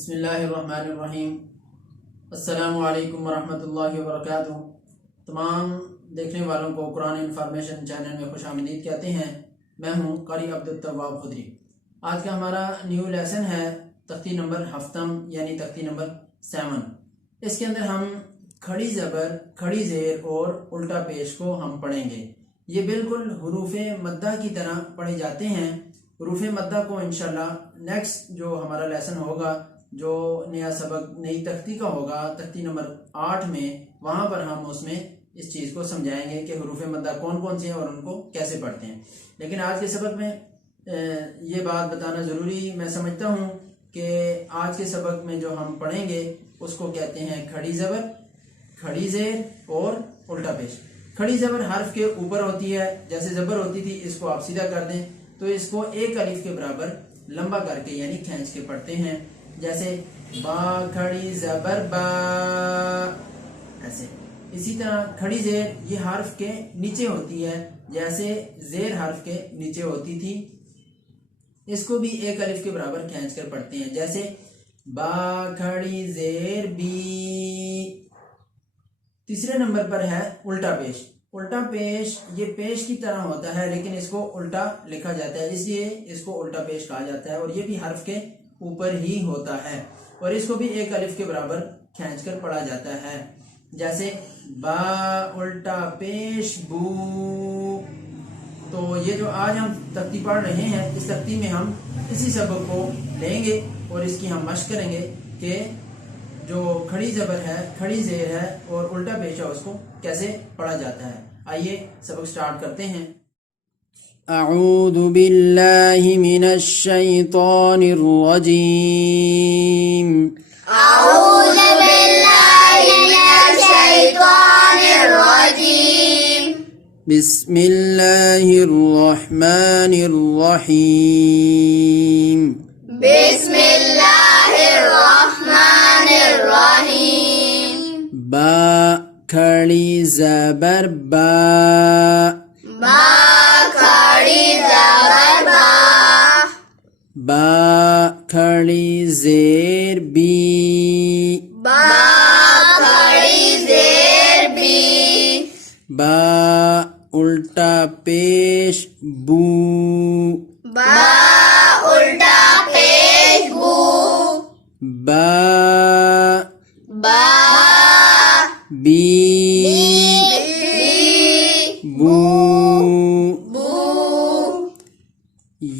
बिस्मिल्लाहिर्रहमानिर्रहीम। अस्सलामु अलैकुम वरहमतुल्लाहि वबरकातुहू। तमाम देखने वालों को कुरान इन्फॉर्मेशन चैनल में खुशामदीद कहते हैं। मैं हूँ कारी खुदरी। आज का हमारा न्यू लेसन है तख्ती नंबर हफ्तम यानी तख्ती नंबर 7। इसके अंदर हम खड़ी ज़बर, खड़ी ज़ेर और उल्टा पेश को हम पढ़ेंगे। ये बिल्कुल हुरूफ़े मद्दा की तरह पढ़े जाते हैं। हुरूफ़े मद्दा को इंशाल्लाह नेक्स्ट जो हमारा लेसन होगा, जो नया सबक नई तख्ती का होगा, तख्ती नंबर 8 में, वहाँ पर हम उसमें इस चीज़ को समझाएंगे कि हुरूफ़े मद्दा कौन कौन से हैं और उनको कैसे पढ़ते हैं। लेकिन आज के सबक में ये बात बताना ज़रूरी मैं समझता हूँ कि आज के सबक में जो हम पढ़ेंगे उसको कहते हैं खड़ी ज़बर, खड़ी ज़ेर और उल्टा पेश। खड़ी ज़बर हर्फ के ऊपर होती है, जैसे ज़बर होती थी, इसको आप सीधा कर दें तो इसको एक अलिफ के बराबर लंबा करके यानी खींच के पढ़ते हैं। जैसे बा खड़ी ज़बर बा, ऐसे। इसी तरह खड़ी ज़ेर ये हर्फ के नीचे होती है, जैसे ज़ेर हर्फ के नीचे होती थी, इसको भी एक अलिफ के बराबर खींच कर पढ़ते हैं। जैसे बा खड़ी ज़ेर बी। तीसरे नंबर पर है उल्टा पेश। उल्टा पेश ये पेश की तरह होता है लेकिन इसको उल्टा लिखा जाता है, इसलिए इसको उल्टा पेश कहा जाता है और ये भी हर्फ के ऊपर ही होता है और इसको भी एक अलिफ के बराबर खींचकर पढ़ा जाता है। जैसे बा उल्टा पेश बू। तो ये जो आज हम तख्ती पढ़ रहे हैं, इस तख्ती में हम इसी सबक को लेंगे और इसकी हम मश्क करेंगे कि जो खड़ी ज़बर है, खड़ी ज़ेर है और उल्टा पेश है उसको कैसे पढ़ा जाता है। आइए सबक स्टार्ट करते हैं। अऊज़ु बिल्लाहि मिनश शैतानिर रजीम। अऊज़ु बिल्लाहि मिनश शैतानिर रजीम। बिस्मिल्लाहिर रहमानिर रहीम। बिस्मिल्लाहिर रहमानिर रहीम। बा खड़ी ज़बर बा। बा खड़ी ज़बर बा। बा खड़ी ज़ेर बी। बा खड़ी ज़ेर बी। बा उल्टा पेश बू। बा उल्टा पेश बू। बा बा बी बू।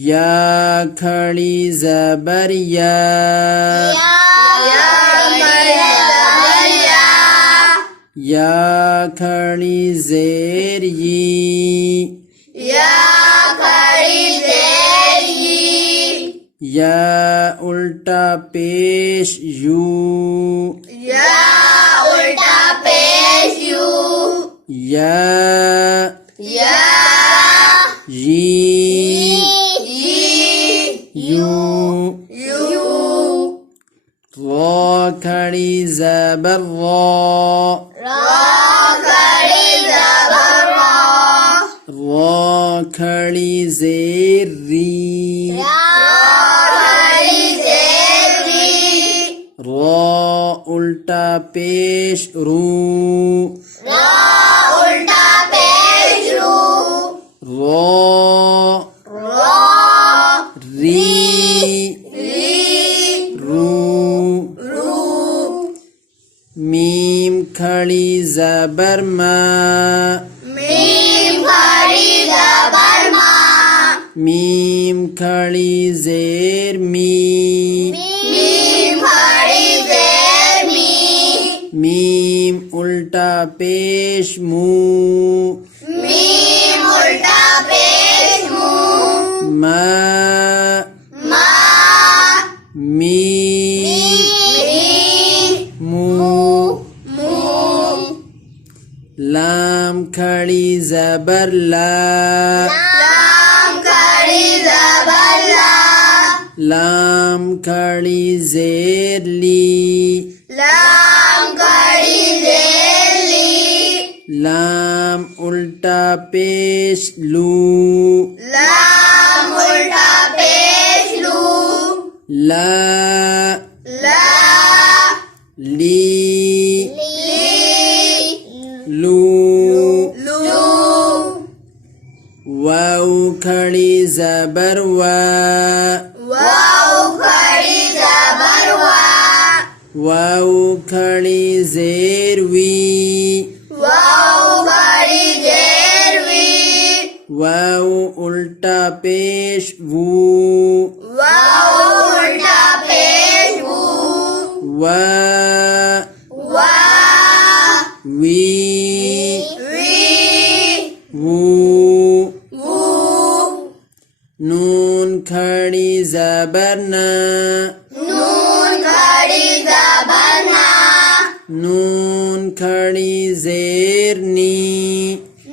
या खड़ी ज़बर या। या खड़ी ज़ेर यी। या खड़ी ज़ेर यी। या उल्टा पेश यू। या उल्टा पेश यू। या यी यू। यू। रा खड़ी ज़बर रा। रा खड़ी ज़बर रा। रा खड़ी ज़ेर री। रा खड़ी ज़ेर री। रा उल्टा पेश रू। रा उल्टा पेश रू। रा री रू। मीम खड़ी ज़बर मा। मीम खड़ी ज़बर मा। मीम खड़ी ज़ेर मी। मीम खड़ी ज़ेर मी। मीम उल्टा पेश मू। मीम उल्टा पेश मू। मा मा मी मू। लाम खड़ी ज़बर ला। लाम खड़ी ज़बर ला। लाम खड़ी ज़ेर ली। लाम खड़ी ज़ेर ली। लाम उल्टा पेश लू। लाम उल्टा पेश लू। ला ला ली ली लू लू वाव खड़ी ज़बर वा वाव खड़ी ज़बर वा वाव खड़ी ज़ेर वी वाव खड़ी ज़ेर वी वाव उल्टा पेश वू वाव उल्टा पेश वू वा वा वी वी वू वू नून खड़ी ज़बर ना नून खड़ी ज़बर ना नून खड़ी ज़ेर नी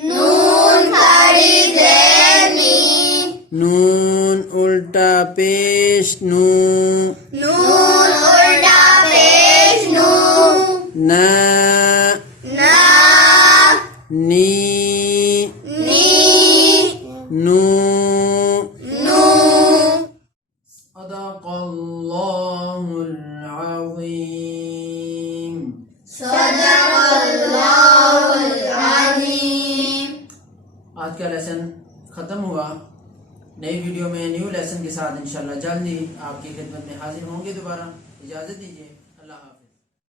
नून खड़ी ज़ेर नी नून उल्टा पेश नू नून उल्टा पेश नू ना ना नी नी नू नू सदक़ल्लाहुल अज़ीम। सदक़ल्लाहुल अज़ीम। आज का लेसन ख़त्म हुआ। नई वीडियो में न्यू लेसन के साथ इंशाल्लाह जल्दी आपकी खिदमत में हाजिर होंगे। दोबारा इजाज़त दीजिए।